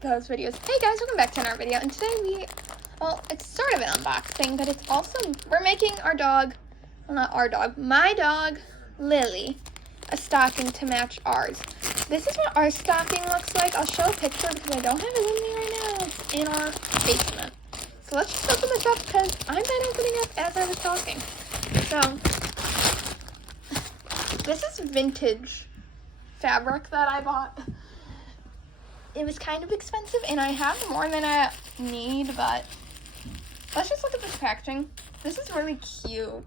those videos. Hey guys, welcome back to another video, and today well, it's sort of an unboxing, but it's also, we're making our dog, well not our dog, my dog, Lily, a stocking to match ours. This is what our stocking looks like. I'll show a picture because I don't have it with me right now. It's in our basement. So let's just open this up because I've been opening up as I was talking. So, this is vintage fabric that I bought. It was kind of expensive, and I have more than I need, but let's just look at this packaging. This is really cute.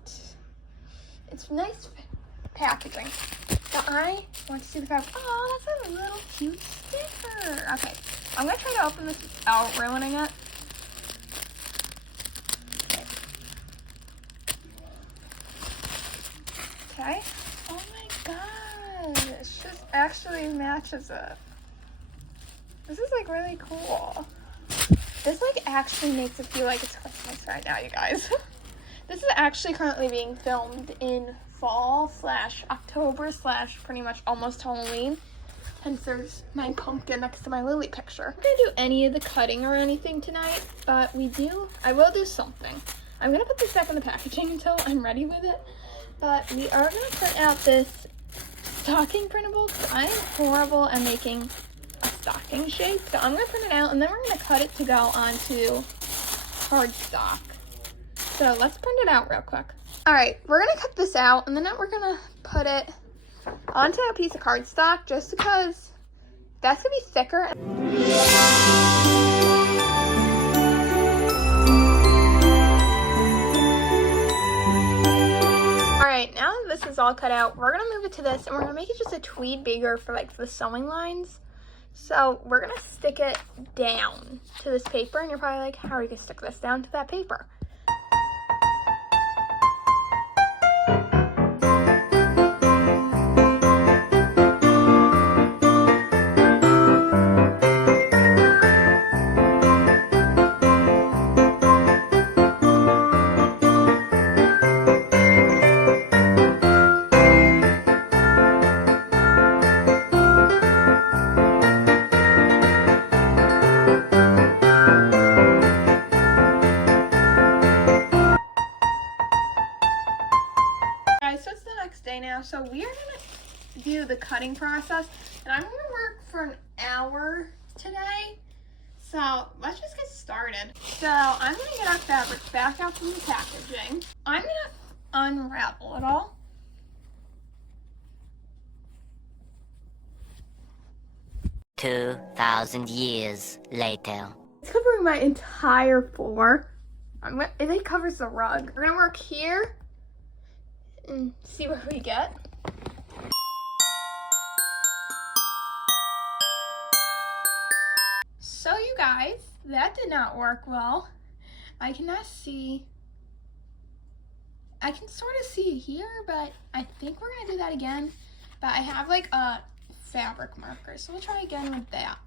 It's nice packaging. But I want to see the fabric. Oh, that's a little cute sticker. Okay, I'm going to try to open this without ruining it. Okay. Oh my gosh. This actually matches it. This is like really cool. This like actually makes it feel like it's Christmas right now, you guys. This is actually currently being filmed in fall / October / pretty much almost Halloween. Hence there's my pumpkin next to my Lily picture. I'm not gonna do any of the cutting or anything tonight, but I will do something. I'm gonna put this back in the packaging until I'm ready with it. But we are gonna print out this stocking printable because I am horrible at making a stocking shape. So I'm gonna print it out and then we're gonna cut it to go onto cardstock. So let's print it out real quick. All right, we're gonna cut this out and then we're gonna put it onto a piece of cardstock just because that's gonna be thicker. Alright, now that this is all cut out, we're gonna move it to this and we're gonna make it just a tweed bigger for like the sewing lines. So we're gonna stick it down to this paper, and you're probably like, how are you gonna stick this down to that paper? So we are gonna do the cutting process, and I'm gonna work for an hour today. So let's just get started. So I'm gonna get our fabric back out from the packaging. I'm gonna unravel it all. "2,000 years later." It's covering my entire floor. It covers the rug. We're gonna work here and see what we get. So you guys, that did not work well. I cannot see. I can sort of see here, but I think we're gonna do that again. But I have like a fabric marker, so we'll try again with that.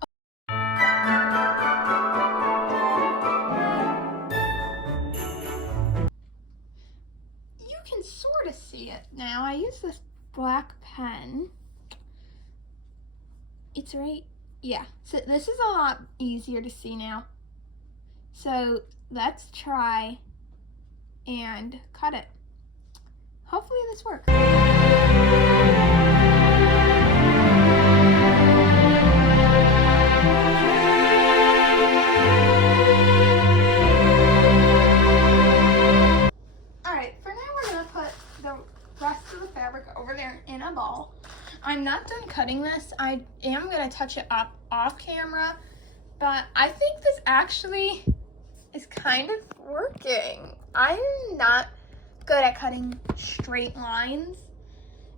Can sort of see it now. I use this black pen. It's right, yeah. So this is a lot easier to see now. So let's try and cut it. Hopefully this works. Over there in a ball. I'm not done cutting this. I am going to touch it up off camera, but I think this actually is kind of working. I'm not good at cutting straight lines,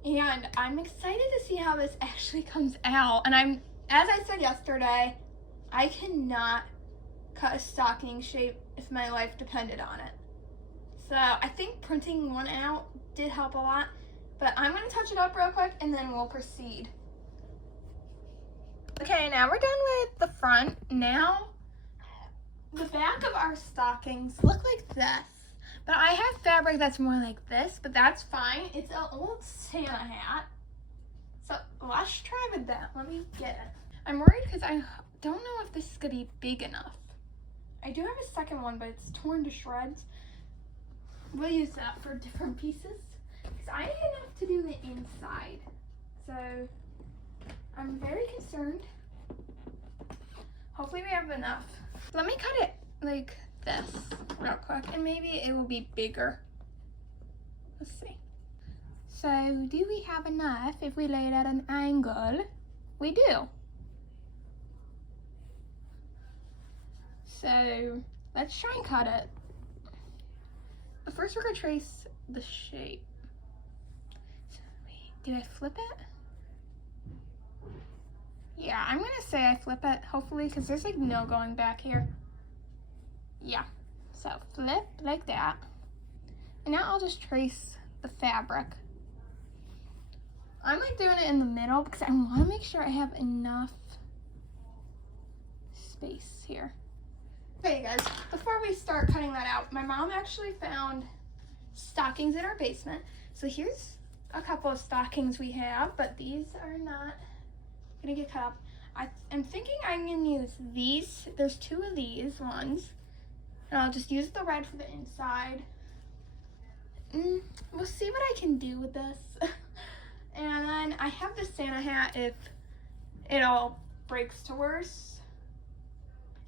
and I'm excited to see how this actually comes out. And as I said yesterday, I cannot cut a stocking shape if my life depended on it. So I think printing one out did help a lot. But I'm going to touch it up real quick and then we'll proceed. Okay, now we're done with the front. Now, the back of our stockings look like this. But I have fabric that's more like this, but that's fine. It's an old Santa hat. So let's try with that. Let me get it. I'm worried because I don't know if this is gonna be big enough. I do have a second one, but it's torn to shreds. We'll use that for different pieces. Because I need enough to do the inside. So I'm very concerned. Hopefully we have enough. Let me cut it like this real quick, and maybe it will be bigger. Let's see. So do we have enough if we lay it at an angle? We do. So let's try and cut it. But first we're gonna trace the shape. So wait, did I flip it? Yeah, I'm gonna say I flip it, hopefully, because there's like no going back here. Yeah, so flip like that. And now I'll just trace the fabric. I'm like doing it in the middle because I want to make sure I have enough space here. Okay guys, before we start cutting that out, my mom actually found stockings in our basement. So here's a couple of stockings we have, but these are not gonna get cut up. I'm thinking I'm gonna use these. There's two of these ones, and I'll just use the red for the inside. We'll see what I can do with this. And then I have the Santa hat if it all breaks to worse.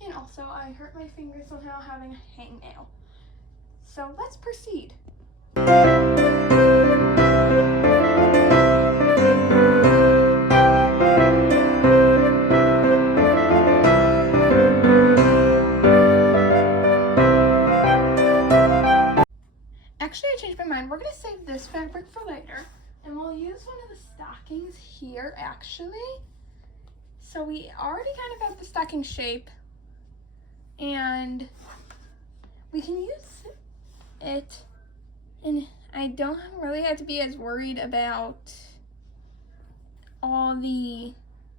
And also I hurt my finger somehow having a hangnail. So let's proceed. Actually, I changed my mind. We're gonna save this fabric for later, and we'll use one of the stockings here actually. So we already kind of have the stocking shape, and we can use it, and I don't really have to be as worried about all the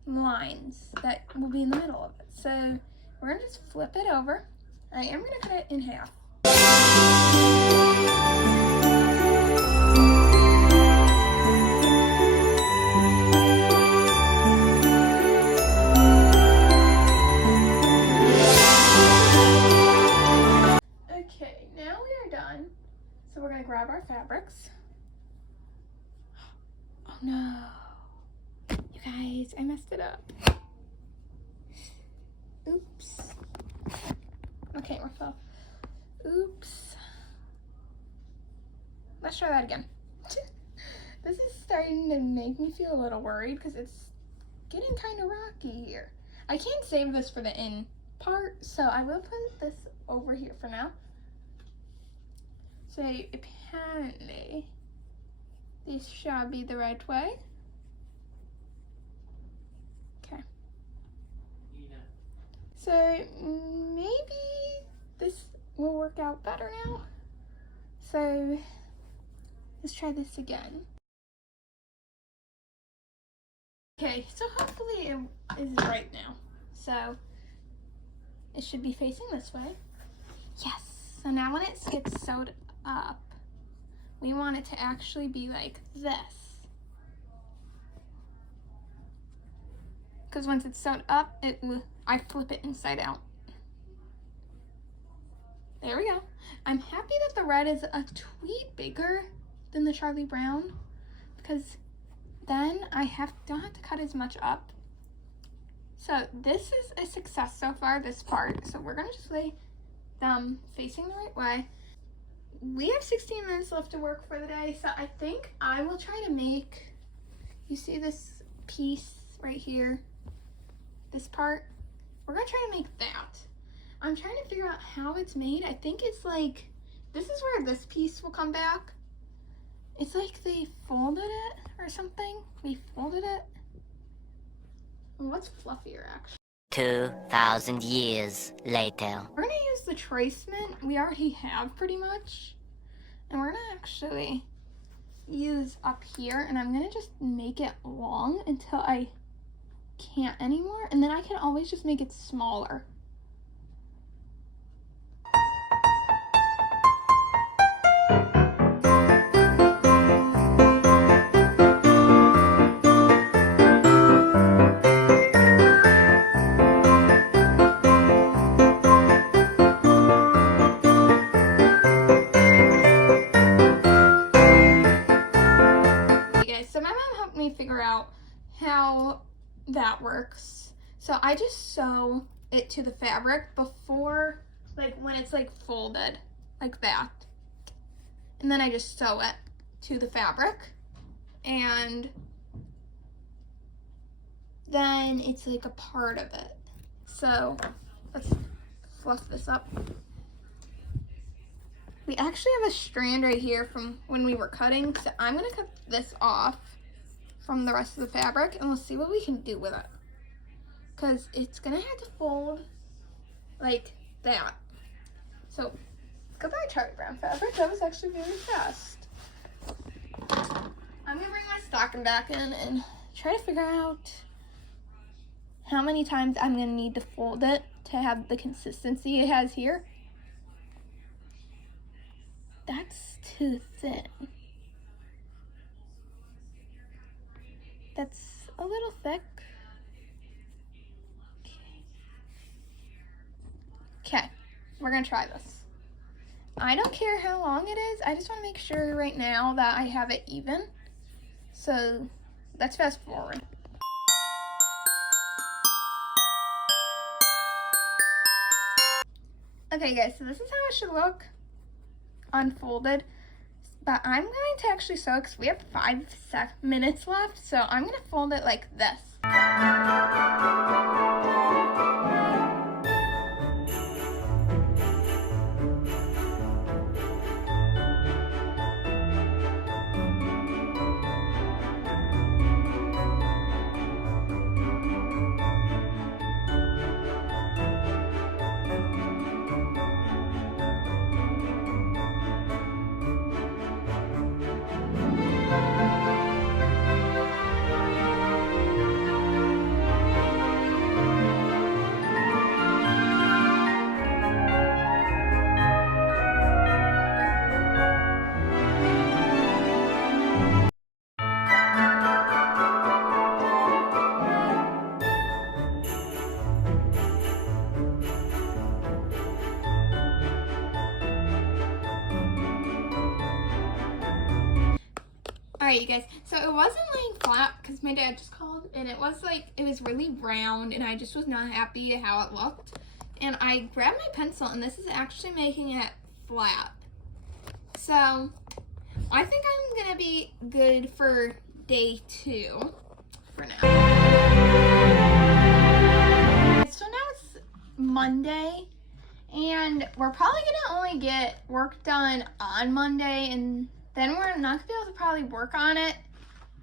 lines that will be in the middle of it. So we're gonna just flip it over. I am gonna cut it in half. Okay, now we are done. So we're gonna grab our fabrics. Oh no. You guys, I messed it up. Oops. My camera fell. Oops. Let's try that again. This is starting to make me feel a little worried because it's getting kind of rocky here. I can't save this for the in part, so I will put this over here for now. So apparently this shall be the right way. Okay. So maybe this will work out better now. So let's try this again. Okay, so hopefully it is right now. So it should be facing this way. Yes. So now when it gets sewed up, we want it to actually be like this. Because once it's sewed up, I flip it inside out. There we go. I'm happy that the red is a tweet bigger than the Charlie Brown, because then I don't have to cut as much up. So this is a success so far, this part. So we're gonna just lay them facing the right way. We have 16 minutes left to work for the day, so I think I will try to make, you see this piece right here, this part? We're gonna try to make that. I'm trying to figure out how it's made. I think it's like, this is where this piece will come back. It's like they folded it or something. We folded it. What's fluffier actually? 2,000 years later. We're gonna use the tracement we already have pretty much. And we're gonna actually use up here, and I'm gonna just make it long until I can't anymore. And then I can always just make it smaller. how that works. So I just sew it to the fabric before, like when it's like folded like that. And then I just sew it to the fabric. And then it's like a part of it. So let's fluff this up. We actually have a strand right here from when we were cutting, so I'm gonna cut this off from the rest of the fabric and we'll see what we can do with it. Cause it's gonna have to fold like that. So goodbye Charlie Brown fabric, that was actually very fast. I'm gonna bring my stocking back in and try to figure out how many times I'm gonna need to fold it to have the consistency it has here. That's too thin. That's a little thick. Okay, we're gonna try this. I don't care how long it is, I just wanna make sure right now that I have it even. So let's fast forward. Okay guys, so this is how it should look unfolded, but I'm going to actually sew because we have 5 minutes left, so I'm going to fold it like this. Alright you guys, so it wasn't laying flat because my dad just called, and it was really round and I just was not happy how it looked. And I grabbed my pencil and this is actually making it flat. So I think I'm gonna be good for day 2 for now. So now it's Monday and we're probably gonna only get work done on Monday, and then we're not gonna be able to probably work on it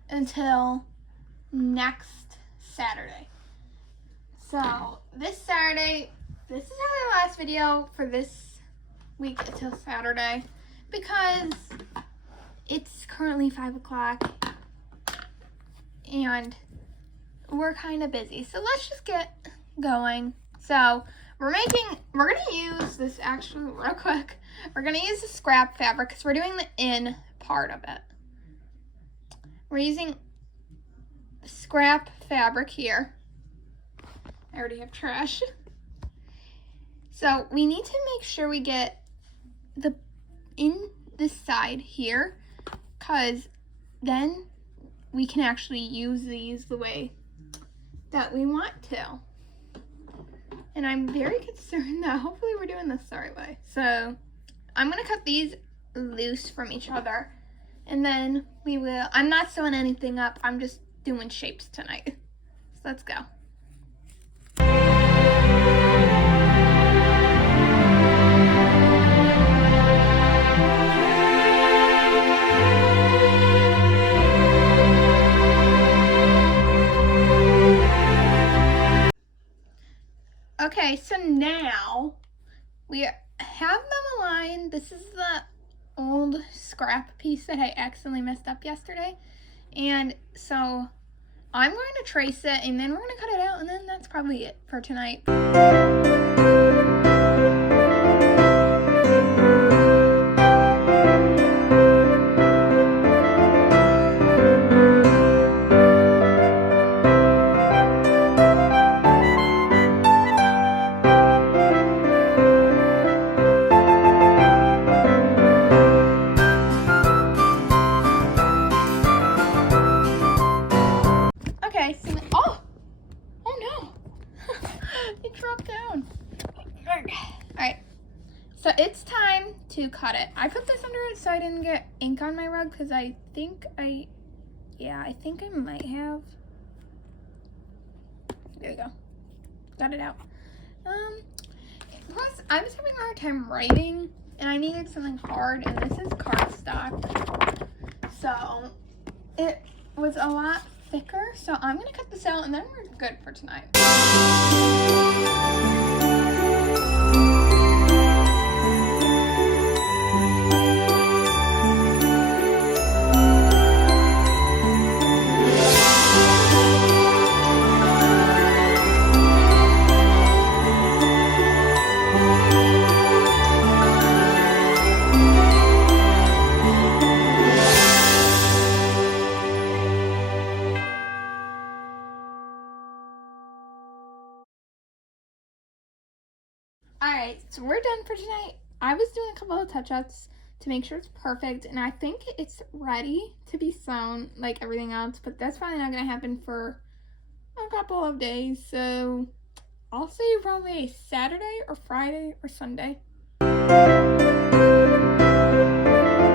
until next Saturday. So this Saturday, this is our last video for this week until Saturday because it's currently 5 o'clock and we're kind of busy. So let's just get going. So we're gonna use this actually real quick. We're gonna use the scrap fabric because we're doing the in part of it. We're using scrap fabric here. I already have trash. So we need to make sure we get in this side here, because then we can actually use these the way that we want to. And I'm very concerned that hopefully we're doing this the right way. So I'm gonna cut these loose from each other, and then I'm not sewing anything up, I'm just doing shapes tonight. So let's go. Okay, so now we have them aligned. This is the old scrap piece that I accidentally messed up yesterday. And so I'm going to trace it and then we're going to cut it out, and then that's probably it for tonight. ink on my rug because I think I might have. There we go. Got it out. Plus, I was having a hard time writing, and I needed something hard, and this is cardstock. So, it was a lot thicker, so I'm going to cut this out, and then we're good for tonight. Alright, so we're done for tonight. I was doing a couple of touch-ups to make sure it's perfect, and I think it's ready to be sewn like everything else, but that's probably not going to happen for a couple of days, so I'll see you probably Saturday or Friday or Sunday.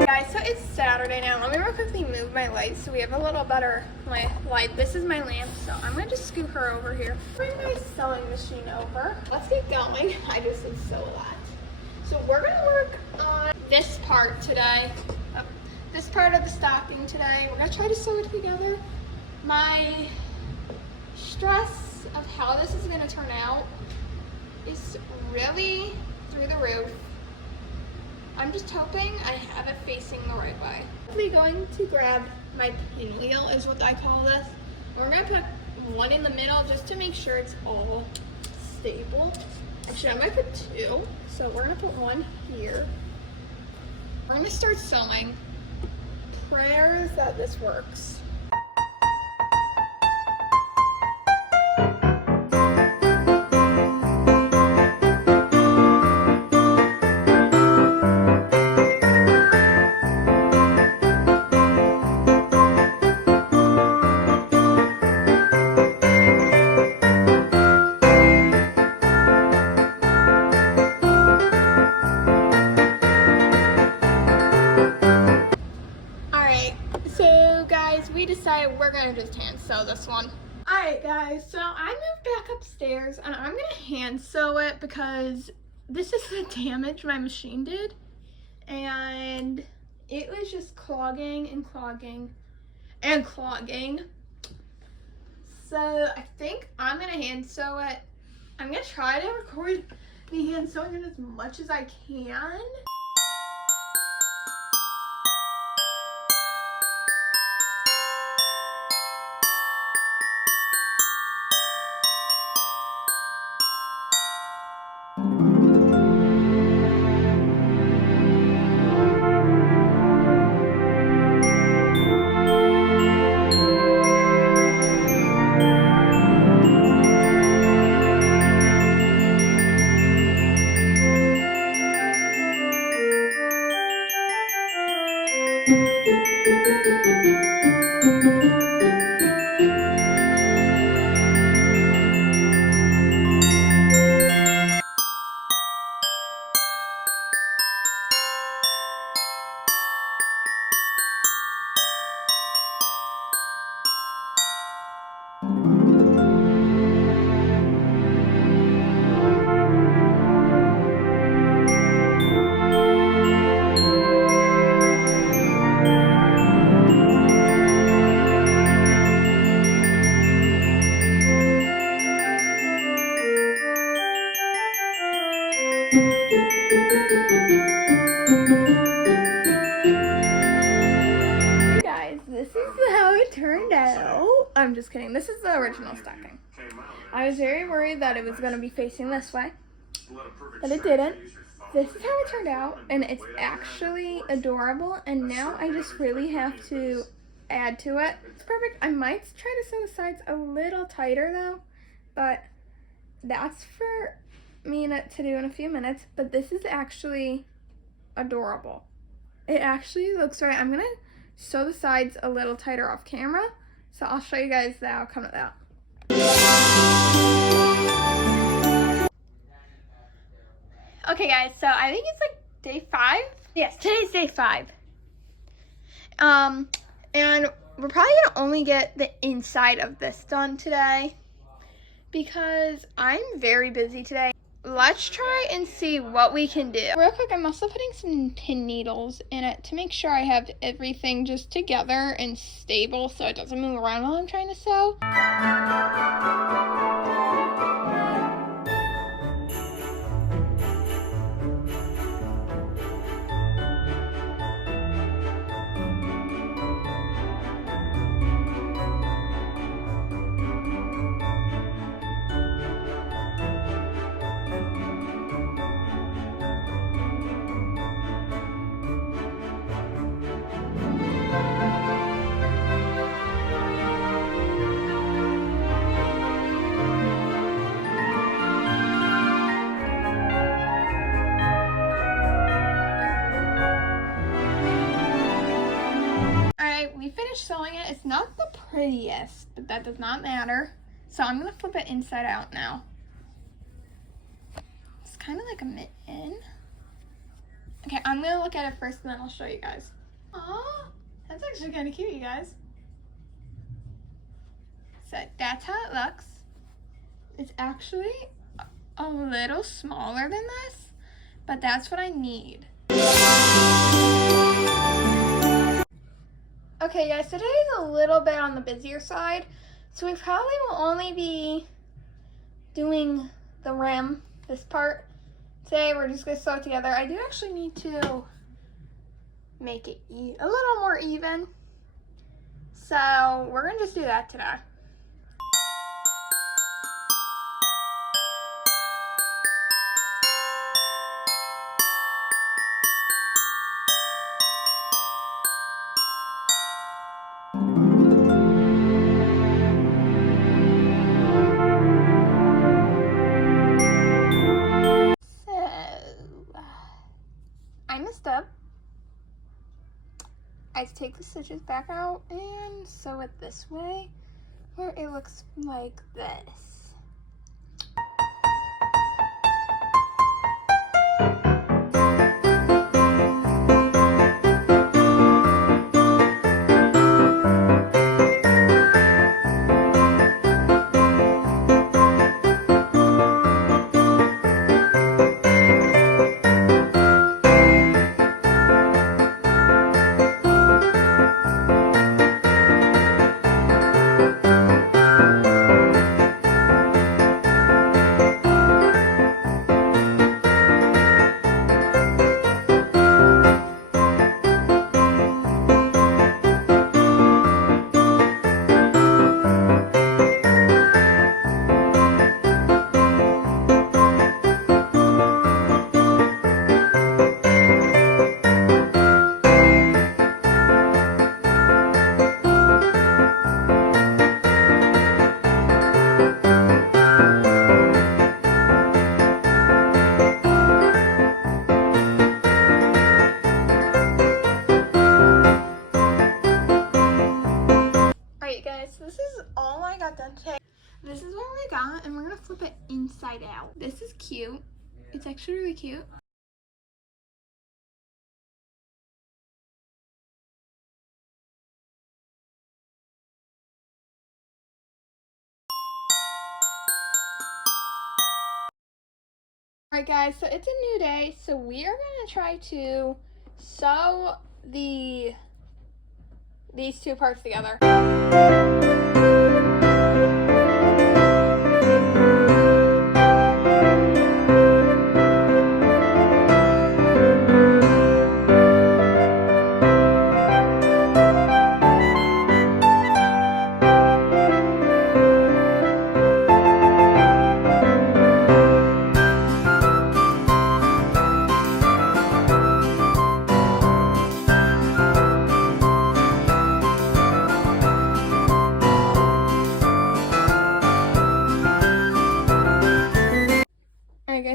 Guys, so it's Saturday now. Let me real quickly move my light so we have a little better light. This is my lamp, so I'm going to just scoot her over here. Bring my sewing machine over. Let's get going. I just did sew a lot. So we're going to work on this part today. This part of the stocking today. We're going to try to sew it together. My stress of how this is going to turn out is really through the roof. I'm just hoping I have it facing the right way. I'm going to grab my pinwheel, is what I call this. We're going to put one in the middle just to make sure it's all stable. Actually, I might put two. So we're going to put one here. We're going to start sewing. Prayers that this works. We decided we're gonna just hand sew this one. Alright guys, so I moved back upstairs and I'm gonna hand sew it because this is the damage my machine did, and it was just clogging and clogging and clogging. So I think I'm gonna hand sew it. I'm gonna try to record the hand sewing it as much as I can. Turned out, I'm just kidding, this is the original stocking. I was very worried that it was going to be facing this way, but it didn't. This is how it turned out, and it's actually adorable, and now I just really have to add to it. It's perfect. I might try to sew the sides a little tighter though, but that's for me to do in a few minutes. But this is actually adorable. It actually looks right. I'm gonna sew the sides a little tighter off camera, so I'll show you guys the outcome of that. Okay guys, so I think it's like day 5. Yes, today's day 5. And we're probably gonna only get the inside of this done today because I'm very busy today. Let's try and see what we can do. Real quick, I'm also putting some pin needles in it to make sure I have everything just together and stable so it doesn't move around while I'm trying to sew. We finished sewing it. It's not the prettiest, but that does not matter. So I'm gonna flip it inside out now. It's kind of like a mitten. Okay, I'm gonna look at it first and then I'll show you guys. Oh, that's actually kind of cute, you guys. So that's how it looks. It's actually a little smaller than this, but that's what I need. Okay guys, today is a little bit on the busier side, so we probably will only be doing the rim, this part. Today we're just going to sew it together. I do actually need to make it a little more even, so we're going to just do that today. Up. I have to take the stitches back out and sew it this way where it looks like this. This is what we got, and we're gonna flip it inside out. This is cute. It's actually really cute. Alright guys, so it's a new day, so we are gonna try to sew these two parts together.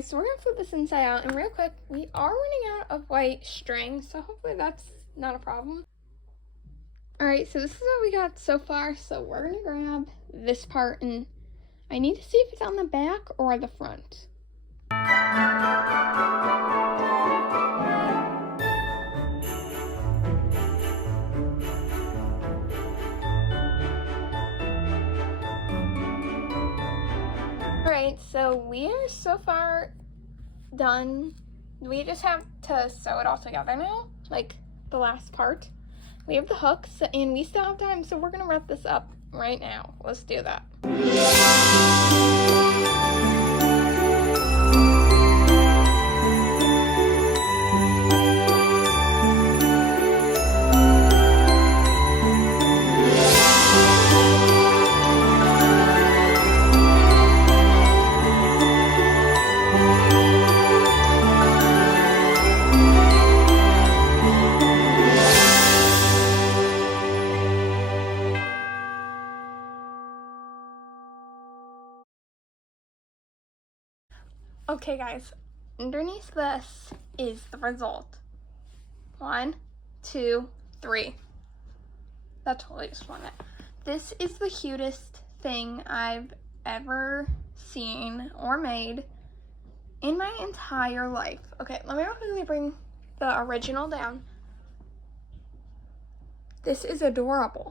So we're gonna flip this inside out, and real quick, we are running out of white string, so hopefully that's not a problem. Alright, so this is what we got so far, so we're gonna grab this part, and I need to see if it's on the back or the front. Alright, so we are so far done. We just have to sew it all together now, like the last part. We have the hooks, and we still have time, so we're gonna wrap this up right now. Let's do that. Okay, guys, underneath this is the result. 1, 2, 3. That totally just won it. This is the cutest thing I've ever seen or made in my entire life. Okay, let me quickly bring the original down. This is adorable.